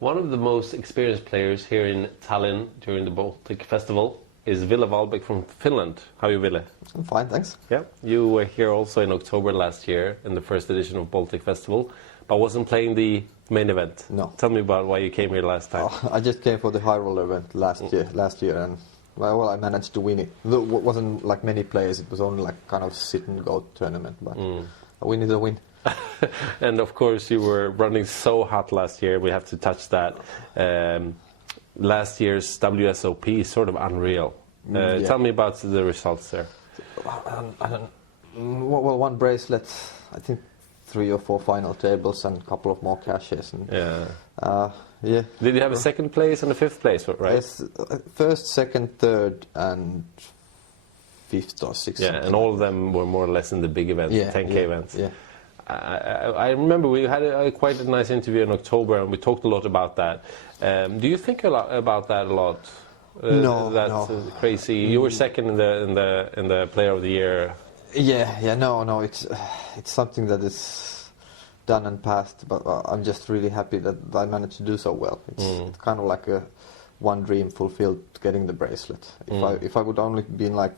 One of the most experienced players here in Tallinn during the Baltic Festival is Ville Wahlbeck from Finland. How are you, Ville? I'm fine, thanks. Yeah, you were here also in October last year in the first edition of Baltic Festival, but wasn't playing the main event. No. Tell me about why you came here last time. I just came for the high roller event last year, and well, I managed to win it. It wasn't like many players, it was only like kind of sit and go tournament, but a win is a win. And of course you were running so hot last year, we have to touch that. Last year's WSOP is sort of unreal. Tell me about the results there. Well, one bracelet, I think 3 or 4 final tables and a couple of more cashes. And, yeah. Did you have a second place and a fifth place, right? Yes, first, second, third, and fifth or sixth. Yeah, and all of them were more or less in the big events, 10K events. Yeah. I remember we had quite a nice interview in October, and we talked a lot about that. Do you think about that a lot? No, that's crazy. You were second in the Player of the Year. No. It's something that is done and passed, but I'm just really happy that I managed to do so well. It's kind of like one dream fulfilled, getting the bracelet. If I would only been like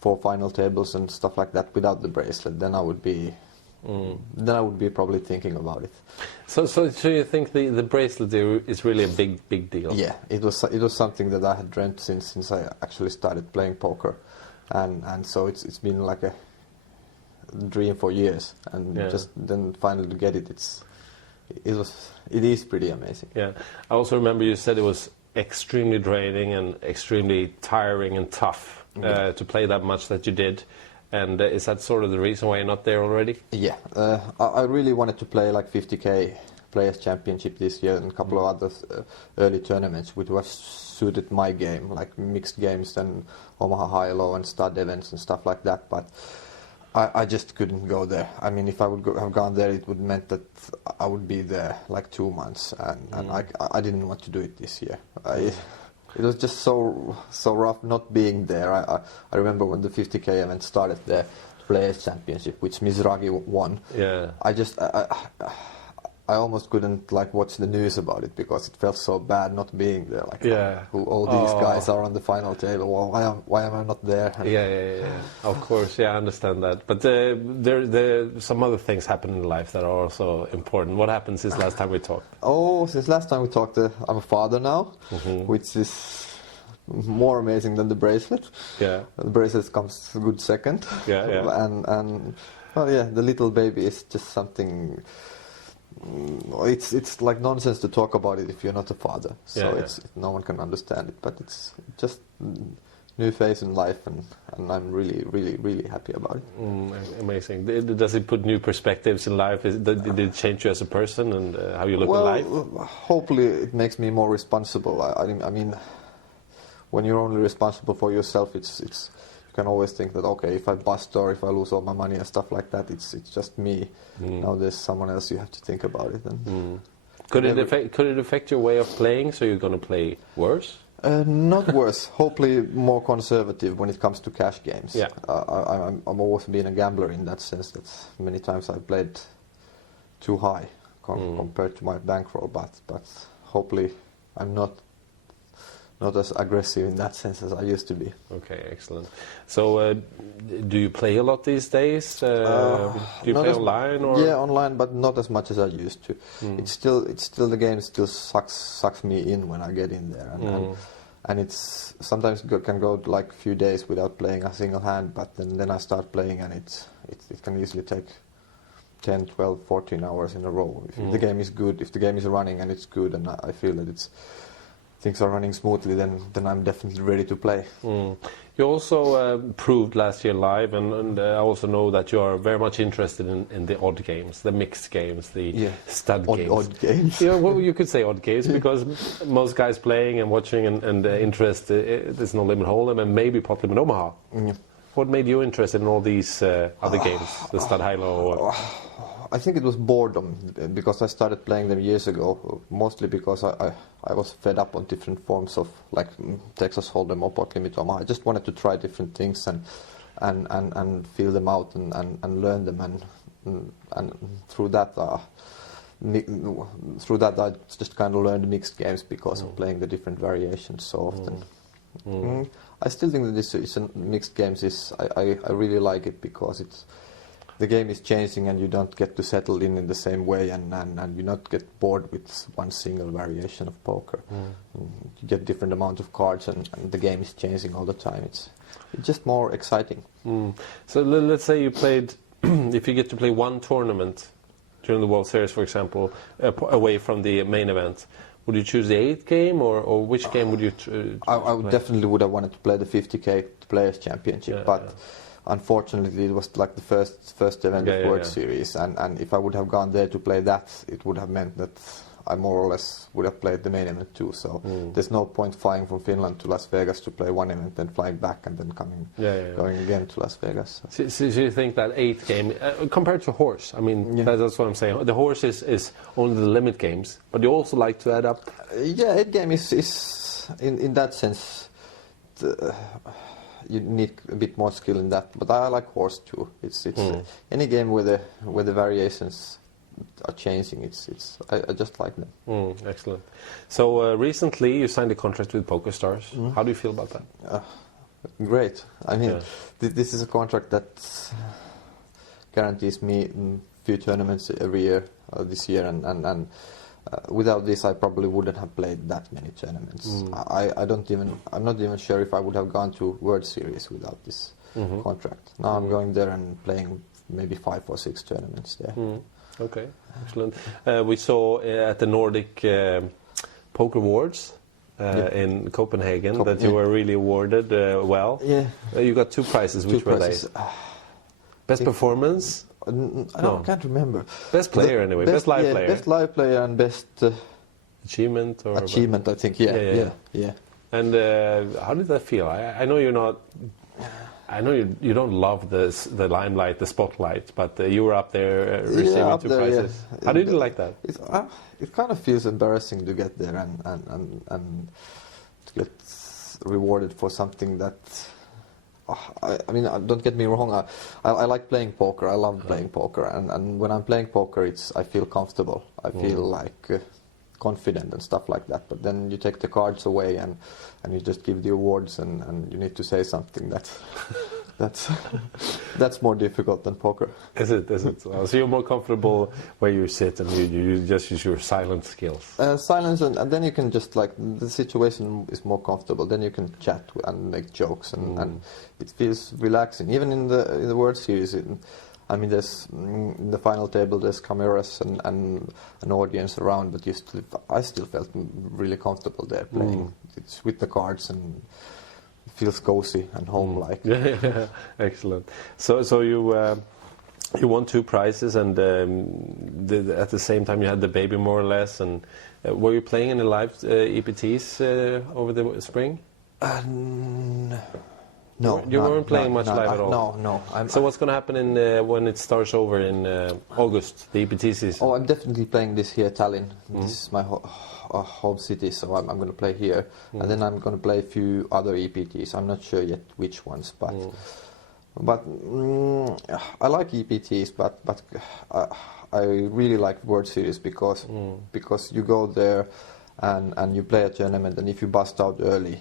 4 final tables and stuff like that without the bracelet, then I would be. Then I would be probably thinking about it. So you think the bracelet is really a big deal? Yeah, it was something that I had dreamt since I actually started playing poker, and so it's been like a dream for years, and just then finally to get it, it is pretty amazing. Yeah, I also remember you said it was extremely draining and extremely tiring and tough to play that much that you did. And is that sort of the reason why you're not there already? Yeah, I really wanted to play like 50K Players Championship this year and a couple of other early tournaments which was suited my game, like mixed games and Omaha High-Low and stud events and stuff like that. But I just couldn't go there. I mean, if I would have gone there, it would meant that I would be there like 2 months, and I didn't want to do it this year. It was just so rough not being there. I remember when the 50K event started, the Players Championship, which Mizragi won. Yeah. I almost couldn't like watch the news about it because it felt so bad not being there. Like, all these guys are on the final table. Well, why am I not there? Yeah. Of course, I understand that. But there some other things happen in life that are also important. What happened since last time we talked? Since last time we talked, I'm a father now, which is more amazing than the bracelet. Yeah. The bracelet comes a good second. Yeah. And the little baby is just something. It's like nonsense to talk about it if you're not a father. So no one can understand it. But it's just new phase in life, and I'm really, really, really happy about it. Amazing. Does it put new perspectives in life? Did it change you as a person and how you look at life? Hopefully it makes me more responsible. I mean, when you're only responsible for yourself, it's you can always think that, okay, if I bust or if I lose all my money and stuff like that, it's just me. Now there's someone else you have to think about it. And Could it affect your way of playing? So you're going to play worse? Not worse. Hopefully more conservative when it comes to cash games. Yeah. I'm always been a gambler in that sense. That many times I've played too high compared to my bankroll, but hopefully I'm not as aggressive in that sense as I used to be. Okay, excellent. So, do you play a lot these days? Do you play online? Or? Yeah, online, but not as much as I used to. It's still the game still sucks me in when I get in there, and it's sometimes can go like a few days without playing a single hand, but then I start playing, and it can easily take 10, 12, 14 hours in a row. If the game is good, if the game is running and it's good, and I feel that things are running smoothly, then I'm definitely ready to play. You also proved last year live, and I also know that you are very much interested in the odd games, the mixed games, the stud games. Odd games? Yeah, well, you could say odd games, because most guys playing and watching and interest, there's No Limit Hold'em and maybe Pot Limit Omaha. What made you interested in all these other games, the stud high-low? I think it was boredom, because I started playing them years ago, mostly because I was fed up on different forms of like Texas Hold'em or Pot Limit Omaha. I just wanted to try different things and feel them out and learn them, and through that through that I just kind of learned mixed games because of playing the different variations so often. I still think that this is mixed games I really like it because the game is changing and you don't get to settle in the same way and you not get bored with one single variation of poker. You get different amount of cards and the game is changing all the time. It's just more exciting. So let's say you played, if you get to play one tournament during the World Series, for example, away from the main event, would you choose the 8th game or which game would you I would definitely would have wanted to play the 50k Players Championship, but unfortunately it was like the first event of World Series, and if I would have gone there to play that, it would have meant that I more or less would have played the main event too. So there's no point flying from Finland to Las Vegas to play one event, then flying back and then going again to Las Vegas. So you think that 8th game, compared to horse, I mean, that's what I'm saying. The horse is only the limit games, but you also like to add up? 8th game is in that sense, you need a bit more skill in that. But I like horse too. It's any game where the variations are changing. I just like them. Excellent. So recently you signed a contract with PokerStars. How do you feel about that? Great. I mean, this is a contract that guarantees me a few tournaments every year. This year, and without this, I probably wouldn't have played that many tournaments. I'm not even sure if I would have gone to World Series without this contract. Now I'm going there and playing maybe 5 or 6 tournaments there. Okay, excellent. We saw at the Nordic Poker Awards in Copenhagen that you were really awarded well. Yeah. You got 2 prizes. Which were they? Best performance? I can't remember. Best player anyway. Best live player. Best live player and best achievement. Achievement, I think. Yeah. And how did that feel? I know you're not. I know you don't love the limelight, the spotlight, but you were up there receiving 2 prizes. Yeah. How did you like that? It kind of feels embarrassing to get there and to get rewarded for something that. I mean, don't get me wrong. I like playing poker. I love playing poker, and when I'm playing poker, I feel comfortable. I feel like confident and stuff like that. But then you take the cards away and you just give the awards, and you need to say something that's more difficult than poker. Is it? So you're more comfortable where you sit and you just use your silent skills. Silence, and then you can just the situation is more comfortable. Then you can chat and make jokes, and it feels relaxing. Even in the World Series, I mean, there's in the final table there's cameras and an audience around, but I still felt really comfortable there playing. It's with the cards and. Feels cozy and home-like. Yeah, excellent. So you won 2 prizes, and at the same time you had the baby more or less. And were you playing any live EPTs over the spring? No, you weren't playing much live at all. No. So what's going to happen when it starts over in August, the EPT season? Oh, I'm definitely playing this here, Tallinn. This is my home city, so I'm going to play here, and then I'm going to play a few other EPTs. I'm not sure yet which ones, but I like EPTs, but I really like World Series because you go there and you play a tournament, and if you bust out early,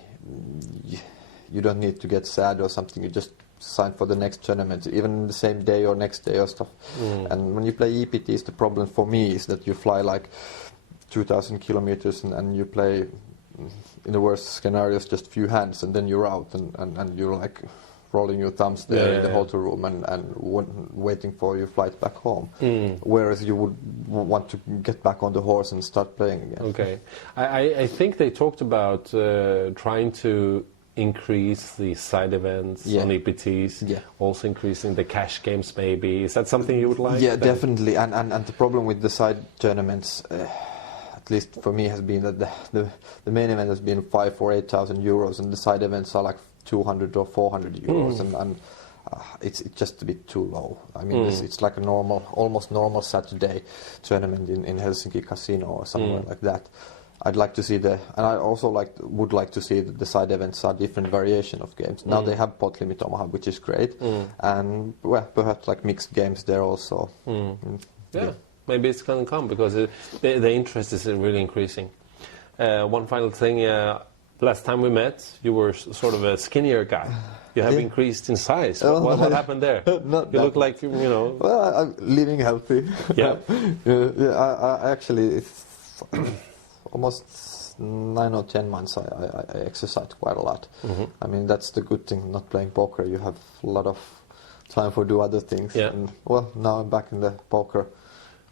you don't need to get sad or something. You just sign for the next tournament, even the same day or next day or stuff. And when you play EPTs, the problem for me is that you fly like 2,000 kilometers and you play, in the worst scenarios, just few hands, and then you're out and you're like rolling your thumbs there in the hotel room and waiting for your flight back home. Whereas you would want to get back on the horse and start playing again. Okay. I think they talked about trying to increase the side events on EPTs, also increasing the cash games maybe. Is that something you would like? Yeah, definitely. And the problem with the side tournaments, at least for me, has been that the main event has been 5,000 or 8,000 euros, and the side events are like 200 or 400 euros, and it's just a bit too low. I mean, it's like a almost normal Saturday tournament in Helsinki Casino or somewhere like that. I'd like to see and I also would like to see that the side events are different variation of games. Now they have pot limit Omaha, which is great, and perhaps like mixed games there also. Yeah. maybe it's going to come because the interest is really increasing. One final thing. Last time we met, you were sort of a skinnier guy. You have increased in size. What happened there? You look like, Well, I'm living healthy. Yeah. I actually, it's almost 9 or 10 months I exercised quite a lot. Mm-hmm. I mean, that's the good thing, not playing poker. You have a lot of time for do other things. Yeah. And, well, now I'm back in the poker.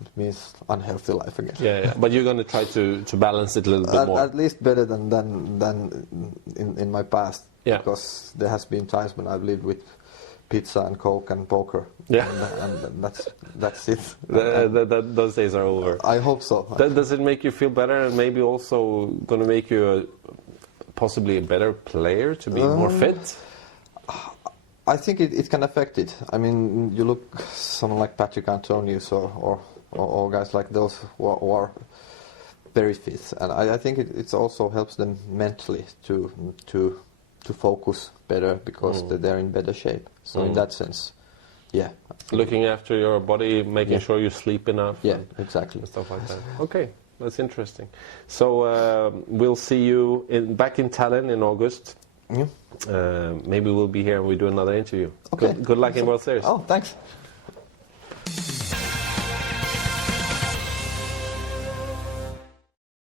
It means unhealthy life again. Yeah. But you're going to try to balance it a little bit more. At least better than in my past. Yeah. Because there has been times when I've lived with pizza and Coke and poker. Yeah. And that's it. Those days are over. I hope so. Does it make you feel better and maybe also going to make you possibly a better player to be more fit? I think it can affect it. I mean, you look someone like Patrick Antonius or guys like those who are very fit, and I think it also helps them mentally to focus better because they're in better shape. So in that sense, yeah. Looking after your body, making sure you sleep enough. Yeah, exactly. And stuff like that. Okay, that's interesting. So we'll see you back in Tallinn in August. Yeah. Maybe we'll be here and we do another interview. Okay. Good luck in World Series. Oh, thanks.